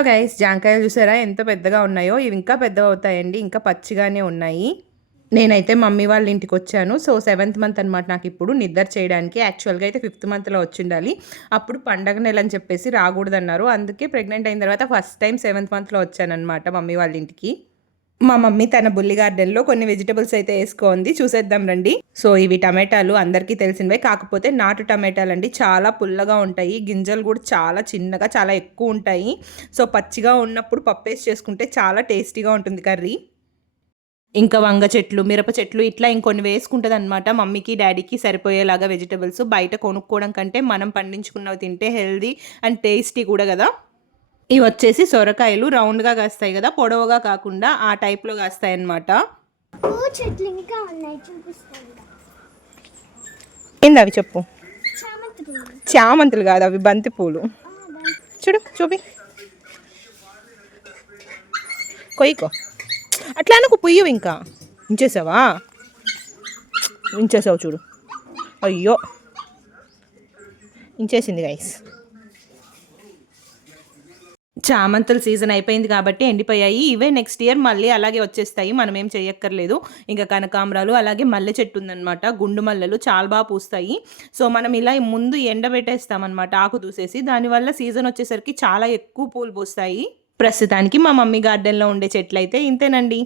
Hello guys, జాంకాయలు చూసారా ఎంత పెద్దగా ఉన్నాయో? ఇవి ఇంకా పెద్దగా అవుతాయండి, ఇంకా పచ్చిగానే ఉన్నాయి. నేనైతే మమ్మీ వాళ్ళ ఇంటికి వచ్చాను. సో 7th మంత్ అనమాట నాకు ఇప్పుడు నిద్ర చేయడానికి. యాక్చువల్గా అయితే 5th మంత్లో వచ్చిండాలి. అప్పుడు పండగ నెల అని చెప్పేసి రాకూడదన్నారు. అందుకే ప్రెగ్నెంట్ అయిన తర్వాత ఫస్ట్ టైం 7th మంత్లో వచ్చానమాట మమ్మీ వాళ్ళ ఇంటికి. మా మమ్మీ తన బుల్లి గార్డెన్లో కొన్ని వెజిటబుల్స్ అయితే వేసుకోంది, చూసేద్దాం రండి. సో ఇవి టమాటాలు అందరికీ తెలిసినవే, కాకపోతే నాటు టమాటాలు అండి. చాలా పుల్లగా ఉంటాయి, గింజలు కూడా చాలా చిన్నగా చాలా ఎక్కువ ఉంటాయి. సో పచ్చిగా ఉన్నప్పుడు పప్పు వేసి చేసుకుంటే చాలా టేస్టీగా ఉంటుంది కర్రీ. ఇంకా వంగ చెట్లు, మిరప చెట్లు ఇట్లా ఇంకొన్ని వేసుకుంటుంది అనమాట మమ్మీకి డాడీకి సరిపోయేలాగా వెజిటబుల్స్. బయట కొనుక్కోవడం కంటే మనం పండించుకున్నవి తింటే హెల్దీ అండ్ టేస్టీ కూడా కదా. ఇవి వచ్చేసి సొరకాయలు, రౌండ్గా కాస్తాయి కదా, పొడవుగా కాకుండా ఆ టైప్లో కాస్తాయి అన్నమాట. ఏంది అవి చెప్పు? చామంతులు కాదు, అవి బంతి పూలు. చూడు, చూపి, కొయ్యకో. అట్లా నాకు పుయ్యవు, ఇంకా ఇంచేసావు చూడు. అయ్యో, ఇంచేసింది గైస్. చామంతుల సీజన్ అయిపోయింది కాబట్టి ఎండిపోయాయి. ఇవే నెక్స్ట్ ఇయర్ మళ్ళీ అలాగే వచ్చేస్తాయి, మనం ఏం చెయ్యక్కర్లేదు. ఇంకా కనకాంబరాలు, అలాగే మల్లె చెట్టు ఉందన్నమాట, గుండు మల్లెలు చాలా బాగా పూస్తాయి. సో మనం ఇలా ముందు ఎండబెట్టేస్తామన్నమాట ఆకు దూసేసి. దానివల్ల సీజన్ వచ్చేసరికి చాలా ఎక్కువ పూలు పూస్తాయి. ప్రస్తుతానికి మా మమ్మీ గార్డెన్లో ఉండే చెట్లు అయితే ఇంతేనండి.